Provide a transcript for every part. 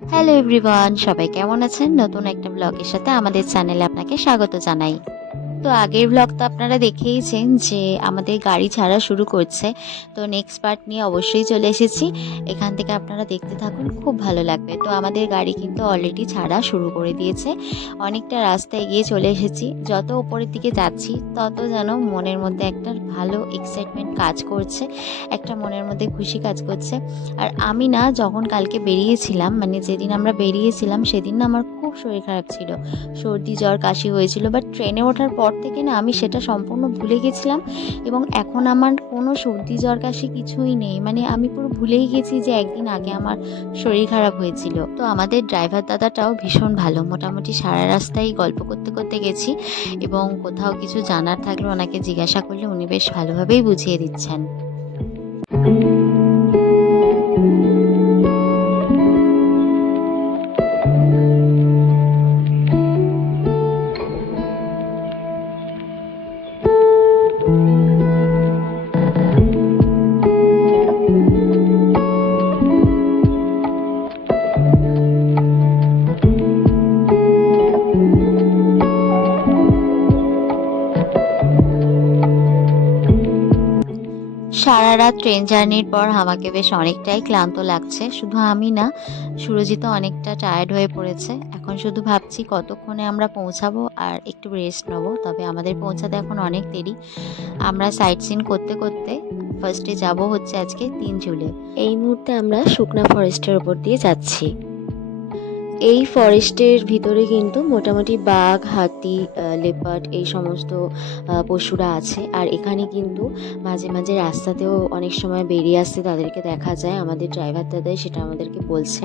Hello everyone, সবাই কেমন আছেন? নতুন একটা ব্লগের সাথে আমাদের চ্যানেলে আপনাকে স্বাগত জানাই। তো আগের ব্লগ তো আপনারা দেখেইছেন যে আমাদের গাড়ি ছাড়া শুরু করছে। তো নেক্সট পার্ট নিয়ে অবশ্যই চলে এসেছি। এখান থেকে আপনারা দেখতে থাকুন, খুব ভালো লাগবে। তো আমাদের গাড়ি কিন্তু অলরেডি ছাড়া শুরু করে দিয়েছে। অনেকটা রাস্তা এগিয়ে চলে এসেছি। যত উপরের দিকে যাচ্ছি তত যেন মনের মধ্যে একটা ভালো এক্সাইটমেন্ট কাজ করছে। একটা মনের মধ্যে খুশি কাজ করছে। আর আমি না যখন কালকে বেরিয়েছিলাম, মানে যেদিন আমরা বেরিয়েছিলাম সেদিন না আমার খুব শরীর খারাপ ছিল। সর্দি, জ্বর, কাশি হয়েছিল। বাট ট্রেনে ওঠার পর থেকে না আমি সেটা সম্পূর্ণ ভুলে গেছিলাম এবং এখন আমার কোনো সর্দি, জ্বর, কাশি কিছুই নেই। মানে আমি পুরো ভুলেই গেছি যে একদিন আগে আমার শরীর খারাপ হয়েছিল। তো আমাদের ড্রাইভার দাদাটাও ভীষণ ভালো। মোটামুটি সারা রাস্তায় গল্প করতে, করতে গেছি এবং কোথাও কিছু জানার থাকলে ওনাকে জিজ্ঞাসা করলে উনি বেশ ভালোভাবেই বুঝিয়ে দিচ্ছেন। সারা রাত ট্রেন জার্নির পর আমাকে বেশ অনেকটাই ক্লান্ত লাগছে। শুধু আমি না, সুরজিতও অনেকটা টায়ার্ড হয়ে পড়েছে। এখন শুধু ভাবছি কতক্ষণে আমরা পৌঁছাবো আর একটু রেস্ট নেবো। তবে আমাদের পৌঁছাতে এখন অনেক দেরি। আমরা সাইট সিন করতে করতে ফার্স্টে যাব হচ্ছে আজকে তিনচুলে। এই মুহূর্তে আমরা শুকনা ফরেস্টের ওপর দিয়ে যাচ্ছি। এই ফরেস্টের ভিতরে কিন্তু মোটামুটি বাঘ, হাতি, লেপার্ড এই সমস্ত পশুরা আছে। আর এখানে কিন্তু মাঝে মাঝে রাস্তাতেও অনেক সময় বেরিয়ে আসতে তাদেরকে দেখা যায়। আমাদের ড্রাইভার দাদাই সেটা আমাদেরকে বলছে।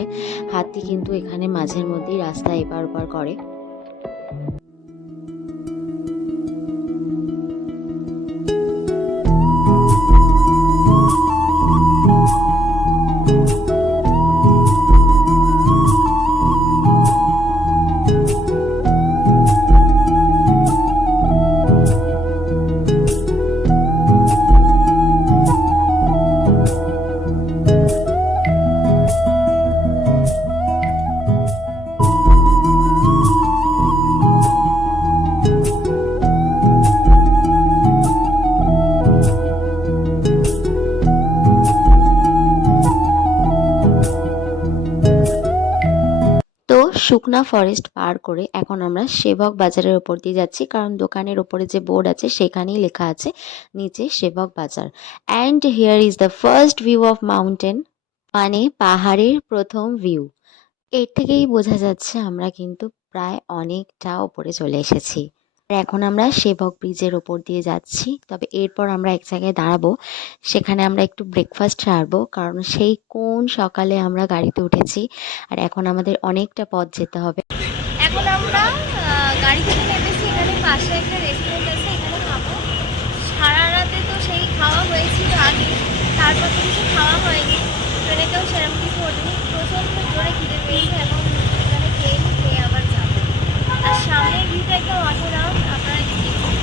হাতি কিন্তু এখানে মাঝের মধ্যেই রাস্তা এপার ওপার করে। তো শুকনা ফরেস্ট পার করে এখন আমরা সেবক বাজারের ওপর দিয়ে যাচ্ছি, কারণ দোকানের ওপরে যে বোর্ড আছে সেখানেই লেখা আছে নিচে সেবক বাজার। And here is the first view of mountain, মানে পাহাড়ের প্রথম ভিউ। এর থেকেই বোঝা যাচ্ছে আমরা কিন্তু প্রায় অনেকটা ওপরে চলে এসেছি। আর এখন আমরা সেবক ব্রিজের ওপর দিয়ে যাচ্ছি। তবে এরপর আমরা এক জায়গায় দাঁড়াবো, সেখানে আমরা একটু ব্রেকফাস্ট সারবো, কারণ সেই কোন সকালে আমরা গাড়িতে উঠেছি আর এখন আমাদের অনেকটা পথ যেতে হবে। এখন আমরা গাড়ি থেকে নেমেছি, এখানে পাশে একটা রেস্টুরেন্ট আছে, এখানে খাবো। সারা রাতে তো সেই খাওয়া হয়েছিল আগে, তারপর তো কিছু খাওয়া হয়নি, ট্রেনেতেও সেরকম কিছু ওঠেনি। প্রচণ্ড জোরে খিদে পেয়েছে, এখন এখানে খেয়ে আবার যাবো। আর সামনের ভিউটা একদম অসাধারণ, আপনারা একটু দেখুন।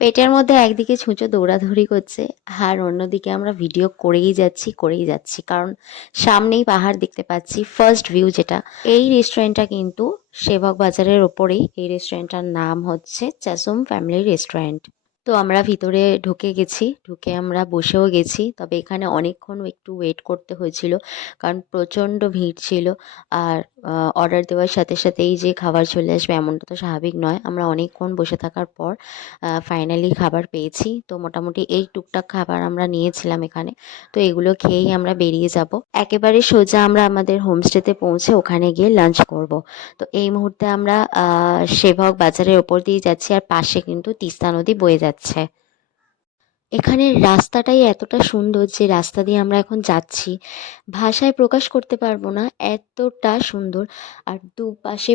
পেটের মধ্যে একদিকে ছুঁচো দৌড়াদৌড়ি করছে আর অন্যদিকে আমরা ভিডিও করেই যাচ্ছি কারণ সামনেই পাহাড় দেখতে পাচ্ছি, ফার্স্ট ভিউ যেটা। এই রেস্টুরেন্টটা কিন্তু সেবক বাজারের ওপরেই। এই রেস্টুরেন্টটার নাম হচ্ছে চাসুম ফ্যামিলি রেস্টুরেন্ট। তো আমরা ভিতরে ঢুকে গেছি, ঢুকে আমরা বসেও গেছি। তবে এখানে অনেকক্ষণ একটু ওয়েট করতে হয়েছিল, কারণ প্রচণ্ড ভিড় ছিল। আর অর্ডার দেওয়ার সাথে সাথেই যে খাবার চলে আসবে এমনটা তো স্বাভাবিক নয়। আমরা অনেকক্ষণ বসে থাকার পর ফাইনালি খাবার পেয়েছি। তো মোটামুটি এই টুকটাক খাবার আমরা নিয়েছিলাম এখানে। তো এগুলো খেয়েই আমরা বেরিয়ে যাব। একেবারে সোজা আমরা আমাদের হোমস্টেতে পৌঁছে ওখানে গিয়ে লাঞ্চ করব। তো এই মুহূর্তে আমরা সেবক বাজারের ওপর দিয়ে যাচ্ছি আর পাশে কিন্তু তিস্তা নদী বয়ে যাচ্ছে। এখানের রাস্তাটাই এতটা সুন্দর যে রাস্তা দিয়ে আমরা এখন যাচ্ছি, ভাষায় প্রকাশ করতে পারবো না, এতটা সুন্দর। আর দুপাশে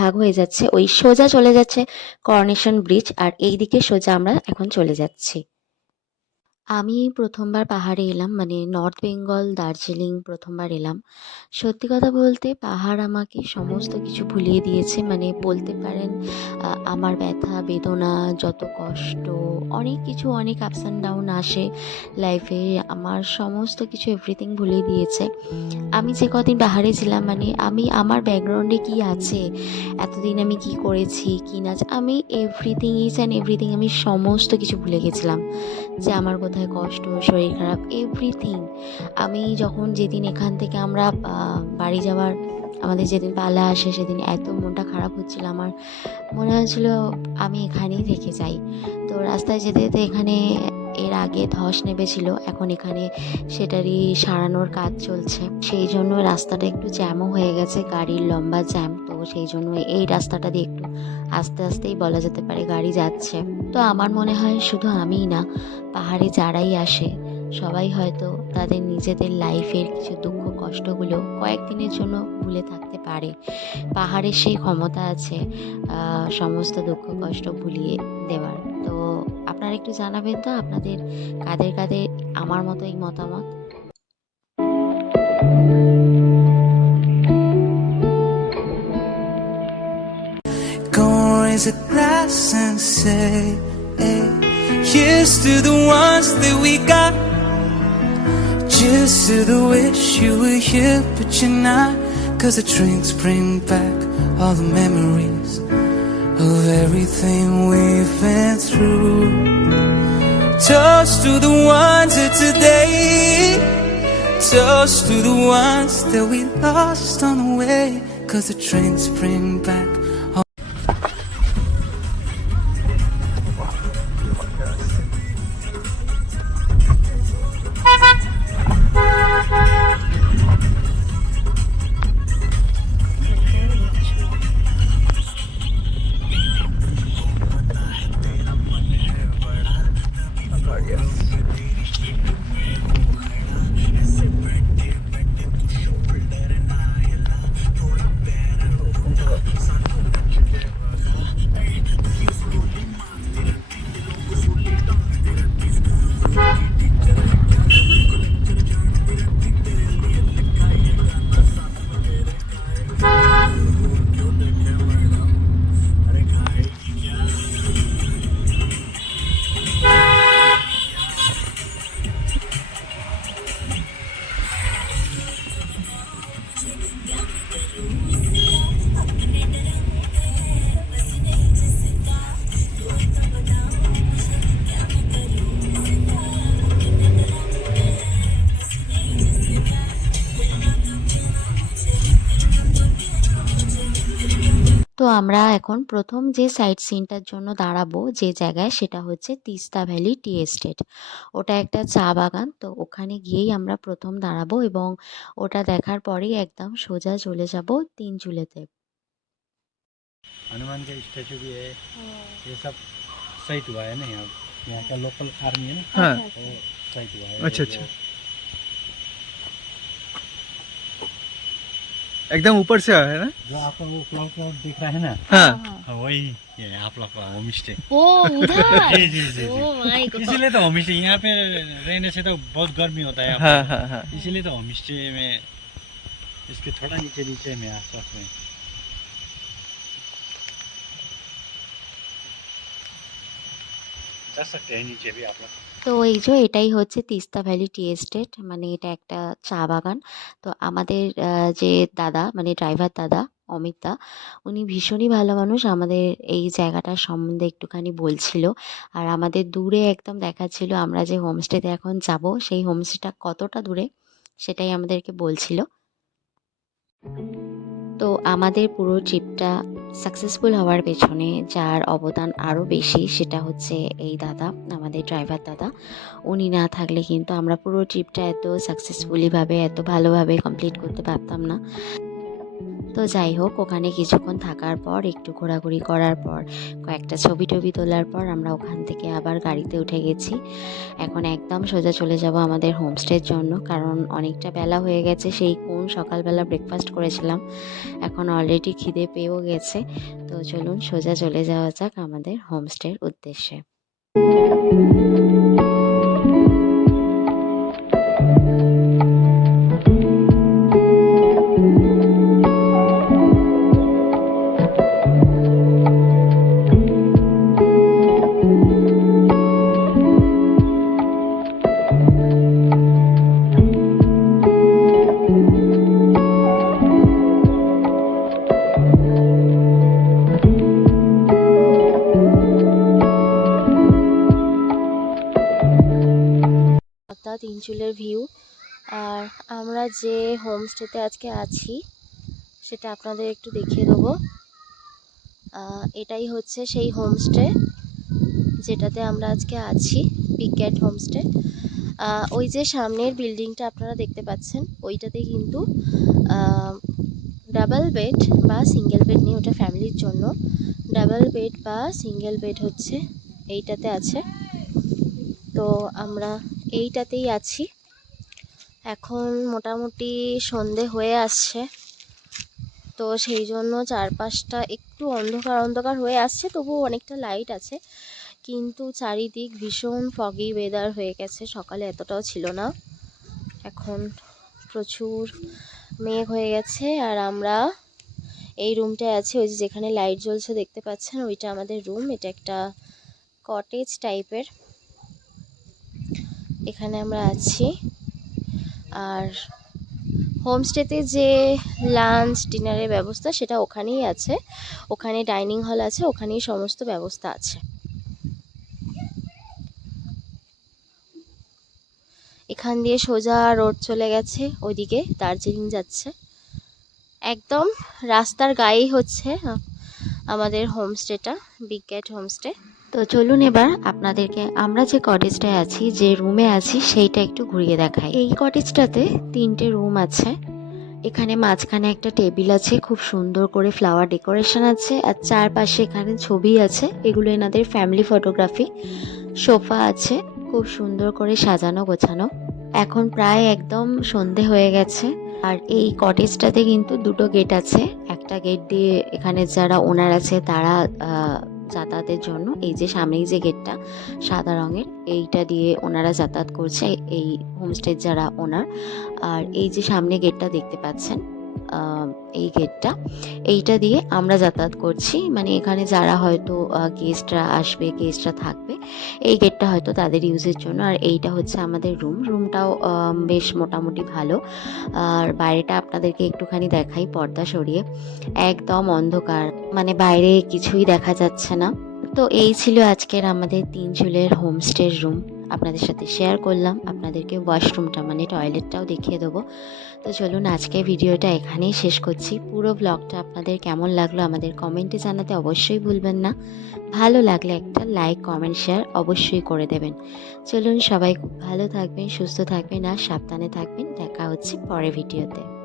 ভাগ হয়ে যাচ্ছে, ওই সোজা চলে যাচ্ছে করোনেশন ব্রিজ, আর এই দিকে সোজা আমরা এখন চলে যাচ্ছি। আমি প্রথমবার পাহাড়ে এলাম, মানে নর্থ বেঙ্গল দার্জিলিং প্রথমবার এলাম। সত্যি কথা বলতে পাহাড় আমাকে সমস্ত কিছু ভুলিয়ে দিয়েছে, মানে বলতে পারেন আমার ব্যথা বেদনা, যত কষ্ট, অনেক কিছু, অনেক আপস অ্যান্ড ডাউন আসে লাইফে, আমার সমস্ত কিছু এভরিথিং ভুলিয়ে দিয়েছে। আমি যে কদিন পাহাড়ে ছিলাম, মানে আমি আমার ব্যাকগ্রাউন্ডে কি আছে, এতদিন আমি কি করেছি কি না, আমি এভরিথিং, ইচ অ্যান্ড এভরিথিং, আমি সমস্ত কিছু ভুলে গেছিলাম, যে আমার কোথায় কষ্ট, শরীর খারাপ, এভরিথিং। আমি যখন যেদিন এখান থেকে আমরা বাড়ি যাওয়ার, আমাদের যেদিন পালা আসে, সেদিন এত মনটা খারাপ হচ্ছিল আমার, মনে হচ্ছিল আমি এখানেই থেকে যাই। তো রাস্তায় যেতে যেতে এখানে এর আগে ধস নেমেছিল, এখন এখানে সেটারই সারানোর কাজ চলছে, সেই জন্য রাস্তাটা একটু জ্যামও হয়ে গেছে, গাড়ির লম্বা জ্যাম। তো সেই জন্য এই রাস্তাটা দিয়ে একটু আস্তে আস্তেই বলা যেতে পারে গাড়ি যাচ্ছে। তো আমার মনে হয় শুধু আমিই না, পাহাড়ে যারাই আসে সবাই হয়তো তাদের নিজেদের লাইফের কিছু দুঃখ কষ্টগুলো কয়েকদিনের জন্য ভুলে থাকতে পারে। পাহাড়ের সেই ক্ষমতা আছে সমস্ত দুঃখ কষ্ট ভুলিয়ে দেওয়ার। তো আপনারা একটু জানাবেন তো আপনাদের কাদের কাদের আমার মতো এই মতামত। Gonna raise a glass and say, hey, here's to the ones that we got. Cheers to the wish you were here, but you're not. 'Cause the drinks bring back all the memories of everything we've been through. Toast to the ones of today. Toast to the ones that we lost on the way. 'Cause the drinks bring back all. তো আমরা এখন প্রথম যে site সিনটার জন্য দাঁড়াবো যে জায়গায়, সেটা হচ্ছে তিস্তা ভ্যালি টি এস্টেট। ওটা একটা চা বাগান, তো ওখানে গিয়েই আমরা প্রথম দাঁড়াবো এবং ওটা দেখার পরেই একদম সোজা चले যাব তিনচুলেতে। हनुमान का स्टैचू भी है। ये सब शहीद हुआ है ना यहाँ का लोकल आर्मी है ना। हाँ। तो शहीद हुआ है। अच्छा अच्छा, एकदम ऊपर से आया है ना। जो आपका वो क्लाउड क्लाउड दिख रहा है ना, हाँ हाँ, वही ये आप लोग का होम स्टे। ओ उधर जी जी जी ओ माय गॉड। इसीलिए तो होम स्टे यहाँ पे रहने से तो बहुत गर्मी होता है। हाँ हाँ हाँ। इसीलिए तो होम स्टे में इसके थोड़ा नीचे नीचे में आसपास में जा सकते हैं नीचे भी आप लोग। তো এই যে এটাই হচ্ছে তিস্তা ভ্যালি টি এস্টেট, মানে এটা একটা চা বাগান। তো আমাদের যে দাদা, মানে ড্রাইভার দাদা অমিত দা, উনি ভীষণই ভালো মানুষ, আমাদের এই জায়গাটার সম্বন্ধে একটুখানি বলছিল, আর আমাদের দূরে একদম দেখাচ্ছিল আমরা যে হোমস্টেতে এখন যাব সেই হোমস্টেটা কতটা দূরে সেটাই আমাদেরকে বলছিল। তো আমাদের পুরো ট্রিপটা সাকসেসফুল হওয়ার পেছনে যার অবদান আরও বেশি সেটা হচ্ছে এই দাদা, আমাদের ড্রাইভার দাদা। উনি না থাকলে কিন্তু আমরা পুরো ট্রিপটা এত সাকসেসফুলিভাবে, এত ভালোভাবে কমপ্লিট করতে পারতাম না। তো যাই হোক, ওখানে কিছুক্ষণ থাকার পর, একটু ঘোরাঘুরি করার পর, কয়েকটা ছবি টবি তোলার পর আমরা ওখান থেকে আবার গাড়িতে উঠে গেছি। এখন একদম সোজা চলে যাব আমাদের হোমস্টের জন্য, কারণ অনেকটা বেলা হয়ে গেছে। সেই কোন সকালবেলা ব্রেকফাস্ট করেছিলাম, এখন অলরেডি খিদে পেয়েও গেছে। তো চলুন সোজা চলে যাওয়া যাক আমাদের হোমস্টের উদ্দেশ্যে। তিনচুলের ভিউ। আর আমরা যে হোমস্টেতে আজকে আছি সেটা আপনাদের একটু দেখিয়ে দেবো। এটাই হচ্ছে সেই হোমস্টে যেটাতে আমরা আজকে আছি, বিগ ক্যাট হোমস্টে। ওই যে সামনের বিল্ডিংটা আপনারা দেখতে পাচ্ছেন, ওইটাতে কিন্তু ডাবল বেড বা সিঙ্গেল বেড নিয়ে, ওটা ফ্যামিলির জন্য। ডাবল বেড বা সিঙ্গেল বেড হচ্ছে এইটাতে আছে। তো আমরা এইটাতেই আছি। এখন মোটামুটি সন্ধে হয়ে আসছে, তো সেই জন্য চারপাশটা একটু অন্ধকার অন্ধকার হয়ে আসছে, তবুও অনেকটা লাইট আছে। কিন্তু চারিদিক ভীষণ ফগি ওয়েদার হয়ে গেছে, সকালে এতটাও ছিল না, এখন প্রচুর মেঘ হয়ে গেছে। আর আমরা এই রুমটায় আছি, ওই যেখানে লাইট জ্বলছে দেখতে পাচ্ছেন, ওইটা আমাদের রুম। এটা একটা কটেজ টাইপের, এখানে আমরা আছি। আর হোমস্টেতে যে লাঞ্চ ডিনারের ব্যবস্থা সেটা ওখানেই আছে, ওখানে ডাইনিং হল আছে, ওখানেই সমস্ত ব্যবস্থা আছে। এখান দিয়ে সোজা রোড চলে গেছে, ওইদিকে দার্জিলিং যাচ্ছে। একদম রাস্তার গায়েই হচ্ছে আমাদের হোমস্টেটা, বিগ ক্যাট হোমস্টে। তো চলুন এবার আপনাদেরকে আমরা যে কটেজটায় আছি, যে রুমে আছি, সেইটা একটু ঘুরিয়ে দেখাই। এই কটেজটাতে 3টে রুম আছে। এখানে মাঝখানে একটা টেবিল আছে, খুব সুন্দর করে ফ্লাওয়ার ডেকোরেশন আছে, আর চারপাশে এখানে ছবি আছে, এগুলো এনাদের ফ্যামিলি ফটোগ্রাফি। সোফা আছে, খুব সুন্দর করে সাজানো গোছানো। এখন প্রায় একদম সন্ধে হয়ে গেছে। আর এই কটেজটাতে কিন্তু 2টো গেট আছে। একটা গেট দিয়ে এখানে যারা ওনার আছে তারা যাতায়াতের জন্য, এই যে সামনেই যে গেটটা সাদা রঙের, এইটা দিয়ে ওনারা যাতায়াত করছে, এই হোমস্টের যারা ওনার। আর এই যে সামনে গেটটা দেখতে পাচ্ছেন, এই গেটটা, এইটা দিয়ে আমরা যাতায়াত করছি। মানে এখানে যারা হয়তো গেস্টরা আসবে, গেস্টরা থাকবে, এই গেটটা হয়তো তাদের ইউজের জন্য। আর এইটা হচ্ছে আমাদের রুমটাও বেশ মোটামুটি ভালো। আর বাইরেটা আপনাদেরকে একটুখানি দেখাই, পর্দা সরিয়ে, একদম অন্ধকার, মানে বাইরে কিছুই দেখা যাচ্ছে না। তো এই ছিল আজকের আমাদের তিনচুলের হোমস্টের রুম, আপনাদের সাথে শেয়ার করলাম। আপনাদেরকে ওয়াশরুমটা মানে টয়লেটটাও দেখিয়ে দেবো। তো চলুন আজকে ভিডিওটা এখানেই শেষ করছি। পুরো ব্লগটা আপনাদের কেমন লাগলো আমাদের কমেন্টে জানাতে অবশ্যই ভুলবেন না। ভালো লাগলে একটা লাইক, কমেন্ট, শেয়ার অবশ্যই করে দেবেন। চলুন সবাই খুব ভালো থাকবেন, সুস্থ থাকবেন আর সাবধানে থাকবেন। দেখা হচ্ছে পরের ভিডিওতে।